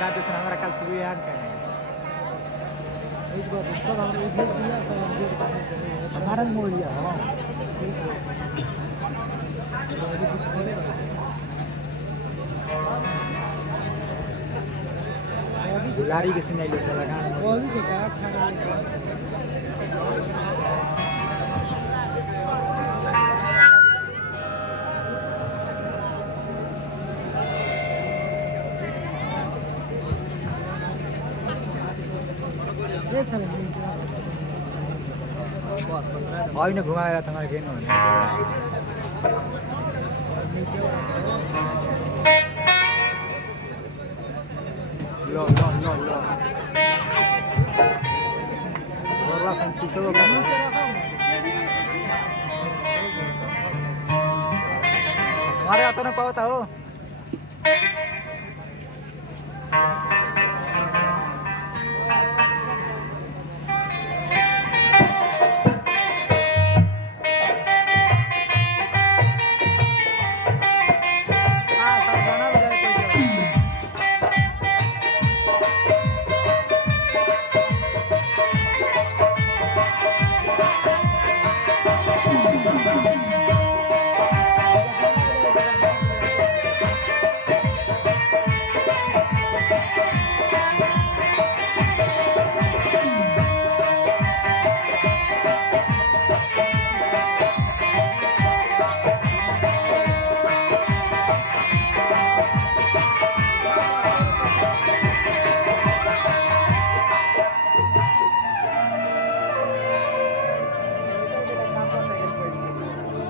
गाड़ी से हमारा कल सुबह याद करें इस बार सब हमने इधर दिया सब हम हमारा मोड़ लिया हाँ दुलारी के सुनाई लो साला गाना वो भी देखा खाना ये सब होइन घुमाएर तपाईँ गेम हुने ल ल ल ल relação de seu हमारे आता ना पाता हो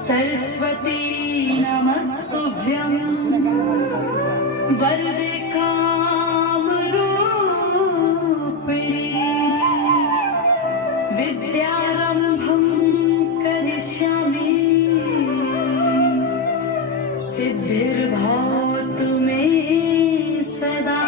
सरस्वती नमस्तुभ्यं वरदे कामरूपिणी विद्यारंभं करिष्यामि सिद्धिर्भवतु मे सदा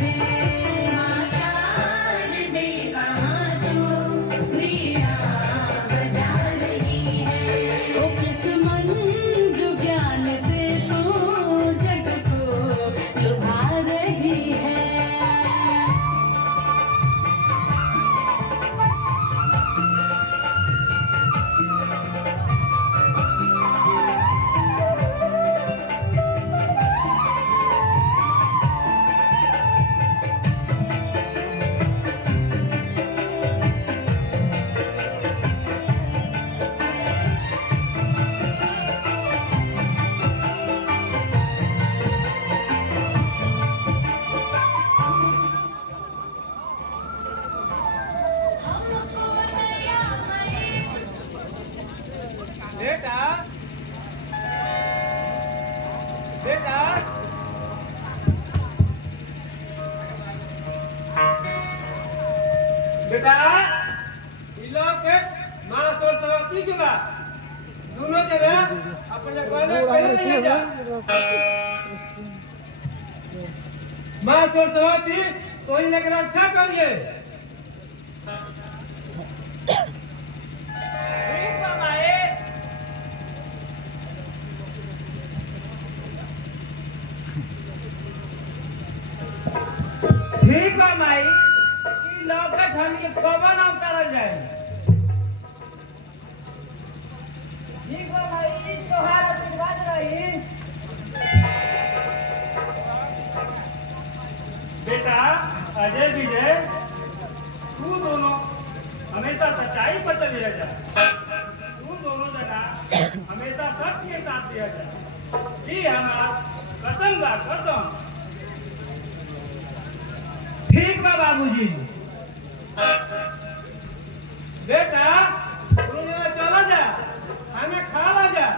रहे माँ शारदे कहाँ तू वीणा बजा रही है ओ किस मंजू ज्ञान से तू जग को लुभा रही है बेटा बेटा बेटा ई लोग के मां सरस्वती के बा दोनों जने अपने घर में पहले नहीं जा मां सरस्वती कोई लेकर अच्छा करिए ठीक बा माए ठीक बा माई ई लौकत हमके कबा ना उतारल जाए ठीक बा माई ई तोहार आशीर्वाद रही बेटा अजय विजय तू दोनों हमेशा सच्चाई पर चले जा तू दोनों जना हमेशा सच के साथ दिया जा ये हमारा कसम बा कसम ठीक बा बाबूजी बेटा तू जरा चला जा खाना खा ला जा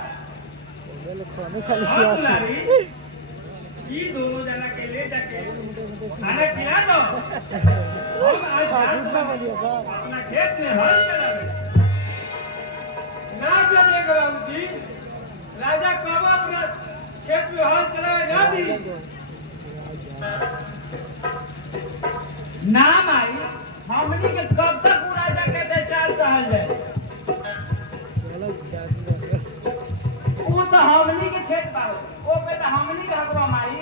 हाँ दुलारी ये दोनों जना के ले जाके खाना खिला दो हम आज अपना खेत में हल चलावे ना चलेगा बाबूजी राजा कब अपना खेत में हल चलावे ना दी ना माई हमनी के कब तक वो राजा के अत्याचार सहल जाए वो तो हमनी के खेत बाबू वो पे तो हमनी के हकवा माई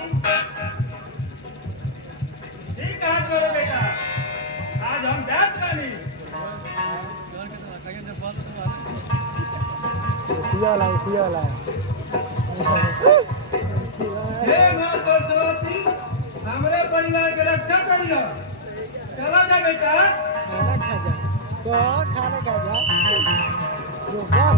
ठीक कहा तोरे बेटा आज हम जात बानी खुला हे मां सरस्वती हमरे परिवार के रक्षा करियो चला जा बेटा खाना खा जा खाना खा जा